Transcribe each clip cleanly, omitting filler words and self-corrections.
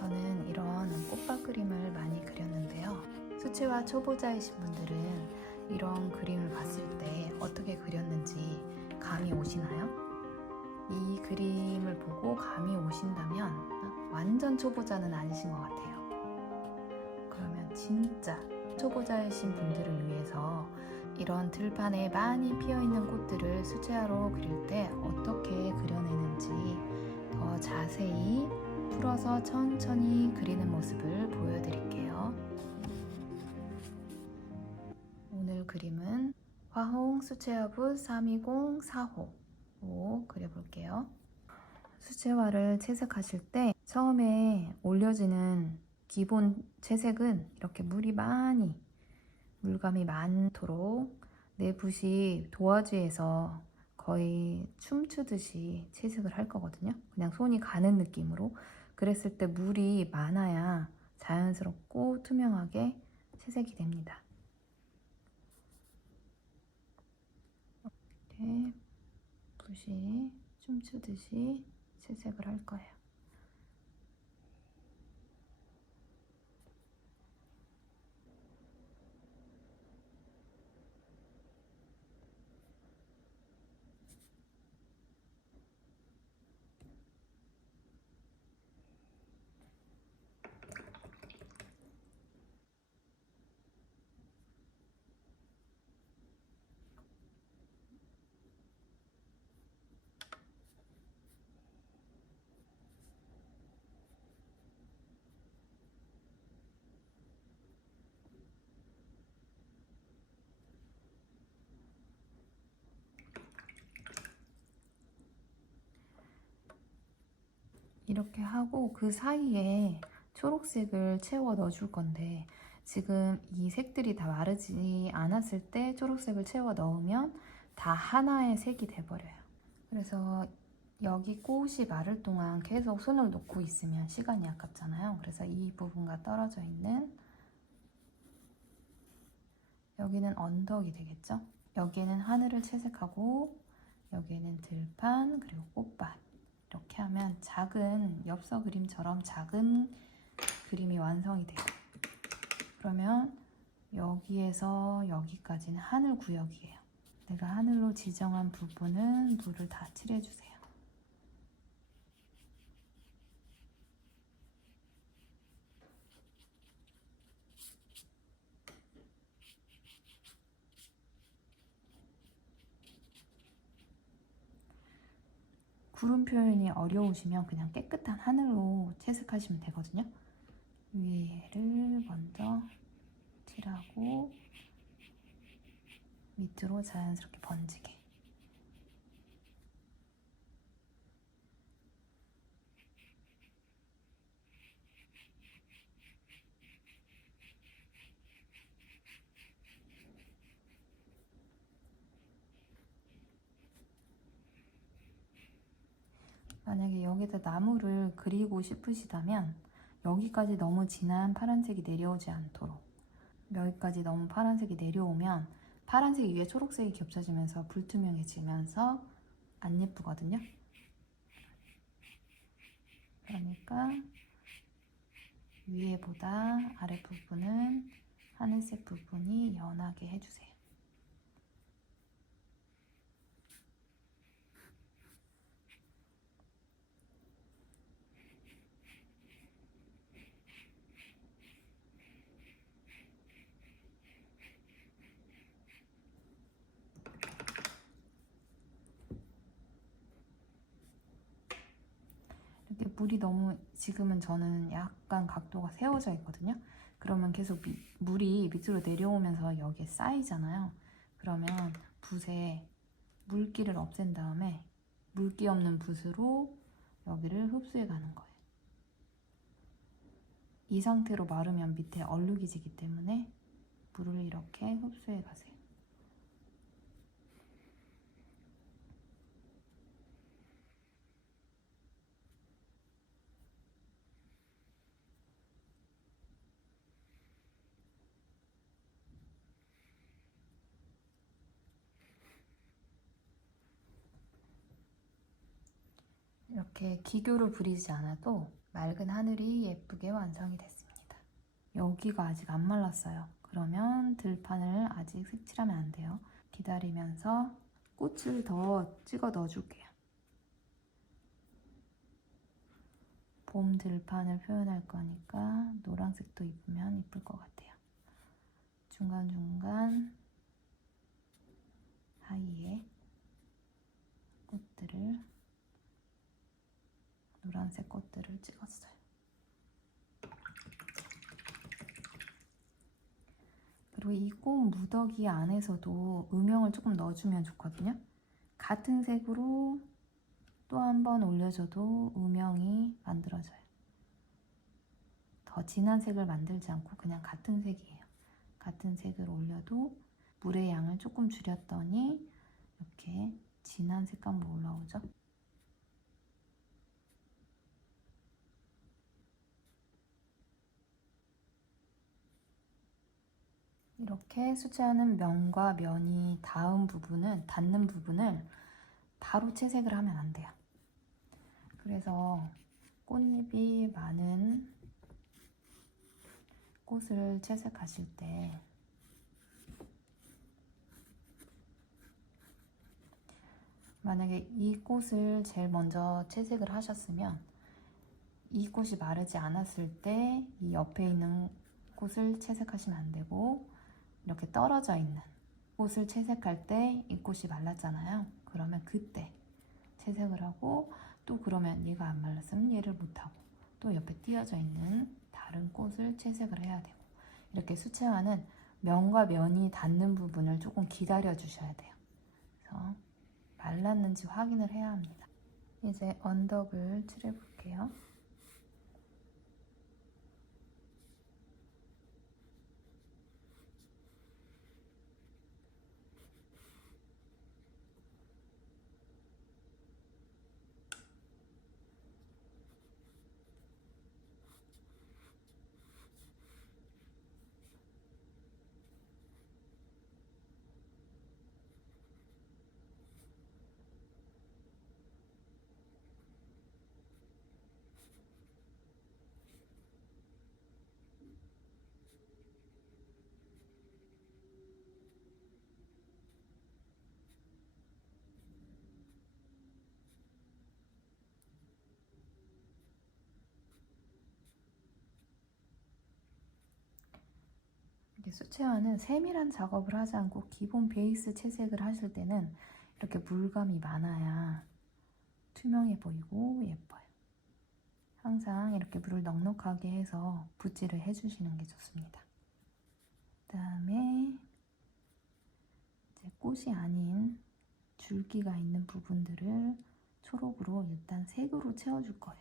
저는 이런 꽃밭 그림을 많이 그렸는데요. 수채화 초보자이신 분들은 이런 그림을 봤을 때 어떻게 그렸는지 감이 오시나요? 이 그림을 보고 감이 오신다면 완전 초보자는 아니신 것 같아요. 그러면 진짜 초보자이신 분들을 위해서 이런 들판에 많이 피어있는 꽃들을 수채화로 그릴 때 어떻게 그려내는지 더 자세히 풀어서 천천히 그리는 모습을 보여드릴게요. 오늘 그림은 화홍 수채화붓 320 4호 그려볼게요. 수채화를 채색하실 때 처음에 올려지는 기본 채색은 이렇게 물감이 많도록 내 붓이 도화지에서 거의 춤추듯이 채색을 할 거거든요. 그냥 손이 가는 느낌으로. 그랬을 때 물이 많아야 자연스럽고 투명하게 채색이 됩니다. 이렇게 붓이 춤추듯이 채색을 할 거예요. 이렇게 하고 그 사이에 초록색을 채워 넣어줄 건데 지금 이 색들이 다 마르지 않았을 때 초록색을 채워 넣으면 다 하나의 색이 돼버려요. 그래서 여기 꽃이 마를 동안 계속 손을 놓고 있으면 시간이 아깝잖아요. 그래서 이 부분과 떨어져 있는 여기는 언덕이 되겠죠. 여기에는 하늘을 채색하고 여기에는 들판 그리고 꽃밭 이렇게 하면 작은 엽서 그림처럼 작은 그림이 완성이 돼요. 그러면 여기에서 여기까지는 하늘 구역이에요. 내가 하늘로 지정한 부분은 물을 다 칠해주세요. 구름 표현이 어려우시면 그냥 깨끗한 하늘로 채색하시면 되거든요. 위에를 먼저 칠하고 밑으로 자연스럽게 번지게. 만약에 여기다 나무를 그리고 싶으시다면 여기까지 너무 진한 파란색이 내려오지 않도록, 여기까지 너무 파란색이 내려오면 파란색 위에 초록색이 겹쳐지면서 불투명해지면서 안 예쁘거든요. 그러니까 위에보다 아랫부분은 하늘색 부분이 연하게 해주세요. 이렇게 물이 너무, 지금은 저는 약간 각도가 세워져 있거든요. 그러면 계속 물이 밑으로 내려오면서 여기에 쌓이잖아요. 그러면 붓에 물기를 없앤 다음에 물기 없는 붓으로 여기를 흡수해 가는 거예요. 이 상태로 마르면 밑에 얼룩이 지기 때문에 물을 이렇게 흡수해 가세요. 이렇게 기교를 부리지 않아도 맑은 하늘이 예쁘게 완성이 됐습니다. 여기가 아직 안 말랐어요. 그러면 들판을 아직 색칠하면 안 돼요. 기다리면서 꽃을 더 찍어 넣어줄게요. 봄 들판을 표현할 거니까 노란색도 입으면 이쁠 것 같아요. 중간중간 사이에 꽃들을, 노란색 꽃들을 찍었어요. 그리고 이 꽃 무더기 안에서도 음영을 조금 넣어주면 좋거든요. 같은 색으로 또 한 번 올려줘도 음영이 만들어져요. 더 진한 색을 만들지 않고 그냥 같은 색이에요. 같은 색을 올려도 물의 양을 조금 줄였더니 이렇게 진한 색감으로 올라오죠. 이렇게 수채화는 면과 면이 닿는 부분을 바로 채색을 하면 안 돼요. 그래서 꽃잎이 많은 꽃을 채색하실 때 만약에 이 꽃을 제일 먼저 채색을 하셨으면 이 꽃이 마르지 않았을 때 이 옆에 있는 꽃을 채색하시면 안 되고, 이렇게 떨어져 있는 꽃을 채색할 때 이 꽃이 말랐잖아요. 그러면 그때 채색을 하고, 또 그러면 얘가 안 말랐으면 얘를 못하고, 또 옆에 띄어져 있는 다른 꽃을 채색을 해야 되고, 이렇게 수채화는 면과 면이 닿는 부분을 조금 기다려 주셔야 돼요. 그래서 말랐는지 확인을 해야 합니다. 이제 언덕을 칠해 볼게요. 수채화는 세밀한 작업을 하지 않고 기본 베이스 채색을 하실 때는 이렇게 물감이 많아야 투명해 보이고 예뻐요. 항상 이렇게 물을 넉넉하게 해서 붓질을 해주시는 게 좋습니다. 그 다음에 이제 꽃이 아닌 줄기가 있는 부분들을 초록으로 일단 색으로 채워줄 거예요.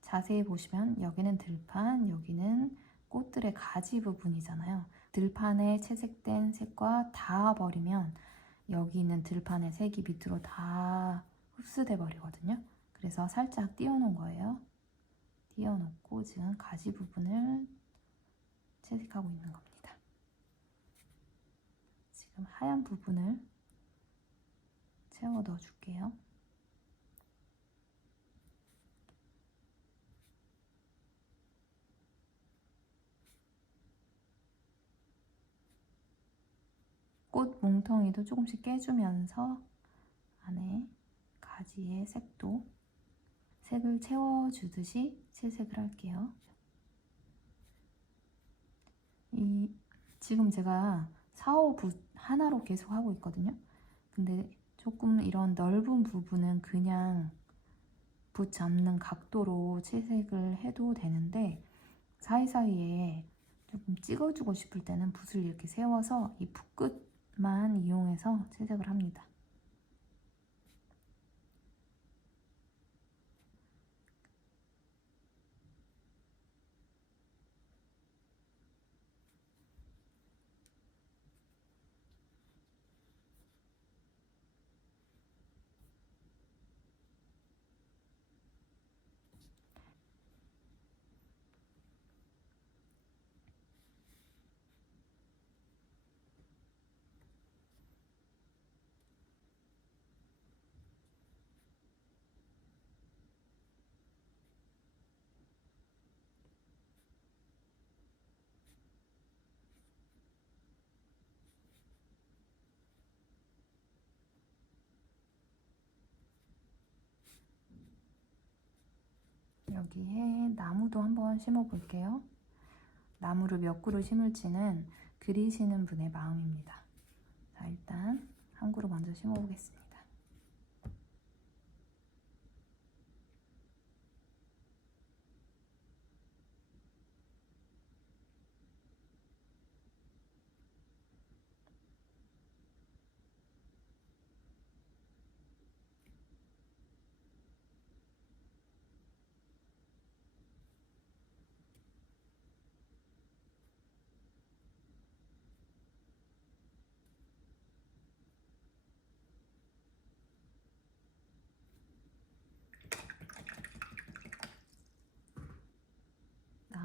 자세히 보시면 여기는 들판, 여기는 꽃들의 가지 부분이잖아요. 들판에 채색된 색과 닿아버리면 여기 있는 들판의 색이 밑으로 다 흡수돼 버리거든요. 그래서 살짝 띄워놓은 거예요. 띄워놓고 지금 가지 부분을 채색하고 있는 겁니다. 지금 하얀 부분을 채워 넣어줄게요. 꽃 뭉텅이도 조금씩 깨주면서 안에 가지의 색을 채워주듯이 채색을 할게요. 지금 제가 4, 5붓 하나로 계속 하고 있거든요. 근데 조금 이런 넓은 부분은 그냥 붓 잡는 각도로 채색을 해도 되는데, 사이사이에 조금 찍어주고 싶을 때는 붓을 이렇게 세워서 이 붓끝만 이용해서 채색을 합니다. 여기에 나무도 한번 심어 볼게요. 나무를 몇 그루 심을지는 그리시는 분의 마음입니다. 자, 일단 한 그루 먼저 심어 보겠습니다.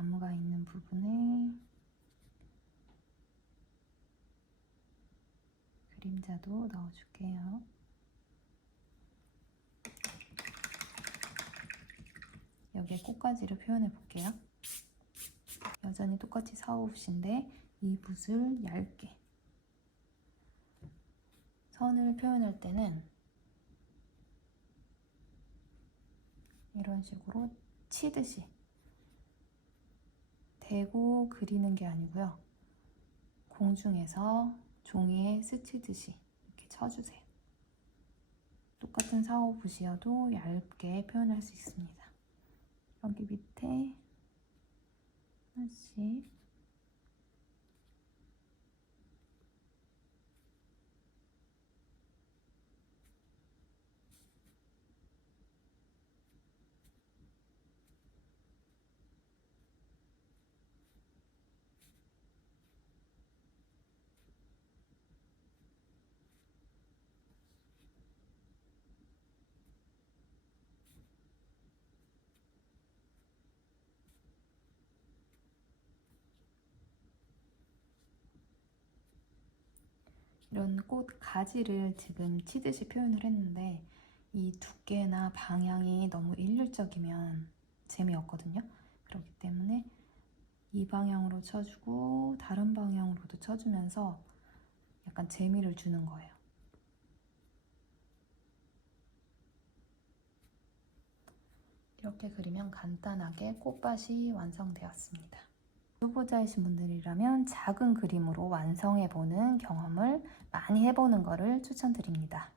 나무가 있는 부분에 그림자도 넣어줄게요. 여기에 꽃가지를 표현해 볼게요. 여전히 똑같이 4호붓인데 이 붓을 얇게 선을 표현할 때는 이런 식으로 치듯이 대고 그리는 게 아니고요. 공중에서 종이에 스치듯이 이렇게 쳐주세요. 똑같은 4호붓이어도 얇게 표현할 수 있습니다. 여기 밑에 하나씩 이런 꽃 가지를 지금 치듯이 표현을 했는데 이 두께나 방향이 너무 일률적이면 재미없거든요. 그렇기 때문에 이 방향으로 쳐주고 다른 방향으로도 쳐주면서 약간 재미를 주는 거예요. 이렇게 그리면 간단하게 꽃밭이 완성되었습니다. 초보자이신 분들이라면 작은 그림으로 완성해보는 경험을 많이 해보는 것을 추천드립니다.